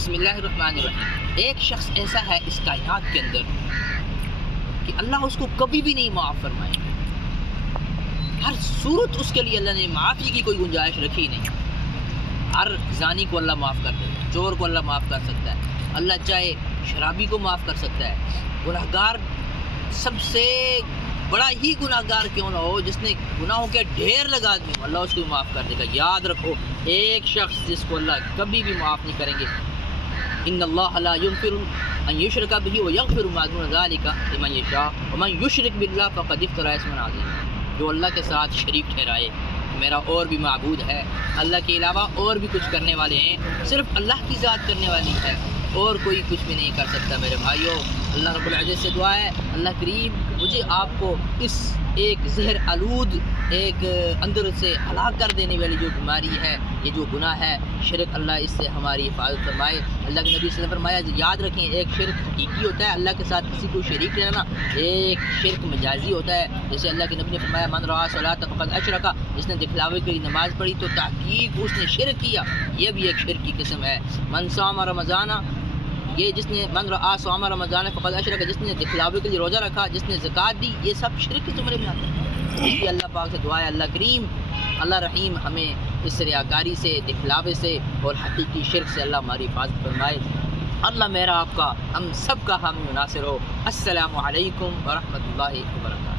بسم اللہ الرحمن الرحیم۔ ایک شخص ایسا ہے اس کائنات کے اندر کہ اللہ اس کو کبھی بھی نہیں معاف فرمائے گا۔ ہر صورت اس کے لیے اللہ نے معافی کی کوئی گنجائش رکھی نہیں۔ ہر زانی کو اللہ معاف کر دے گا، چور کو اللہ معاف کر سکتا ہے، اللہ چاہے شرابی کو معاف کر سکتا ہے، گناہگار سب سے بڑا ہی گناہگار کیوں نہ ہو، جس نے گناہوں کے ڈھیر لگا دی ہو، اللہ اس کو معاف کر دے گا۔ یاد رکھو، ایک شخص جس کو اللہ کبھی بھی معاف نہیں کریں گے، ان اللہ لا یغفر ان یشرک بہ ویغفر ما دون ذلک لمن یشاء ومن یشرک باللہ فقد افتری اسما عظیما۔ جو اللہ کے ساتھ شریک ٹھہرائے، میرا اور بھی معبود ہے، اللہ کے علاوہ اور بھی کچھ کرنے والے ہیں، صرف اللہ کی ذات کرنے والی ہے، اور کوئی کچھ بھی نہیں کر سکتا۔ میرے بھائیوں، اللہ رب العزت سے دعا ہے، اللہ کریم مجھے آپ کو اس ایک زہر آلود ایک اندر سے ہلاک کر دینے والی جو بیماری ہے، یہ جو گناہ ہے شرک، اللہ اس سے ہماری حفاظت فرمائے۔ اللہ کے نبی صلی اللہ علیہ وسلم نے فرمایا، یاد رکھیں، ایک شرک حقیقی ہوتا ہے، اللہ کے ساتھ کسی کو شریک ٹھہرانا، ایک شرک مجازی ہوتا ہے۔ جیسے اللہ کے نبی نے فرمایا، من رأى صلاۃ فقد اشرک، جس نے دکھلاوے کے لیے نماز پڑھی تو تحقیق اس نے شرک کیا، یہ بھی ایک شرک کی قسم ہے۔ من صام رمضان، یہ جس نے من رأى صام رمضان فقد اشرک، جس نے دکھلاوے کے لیے روزہ رکھا، جس نے زکوٰۃ دی، یہ سب شرک کے زمرے میں آتا ہے۔ اس لیے اللہ پاک سے دعا ہے، اللہ کریم اللہ رحیم ہمیں اس ریاکاری سے، دکھلاوے سے اور حقیقی شرک سے اللہ ہماری حفاظت فرمائے۔ اللہ میرا آپ کا، ہم سب کا حامی و ناصر ہو۔ السلام علیکم ورحمۃ اللہ وبرکاتہ۔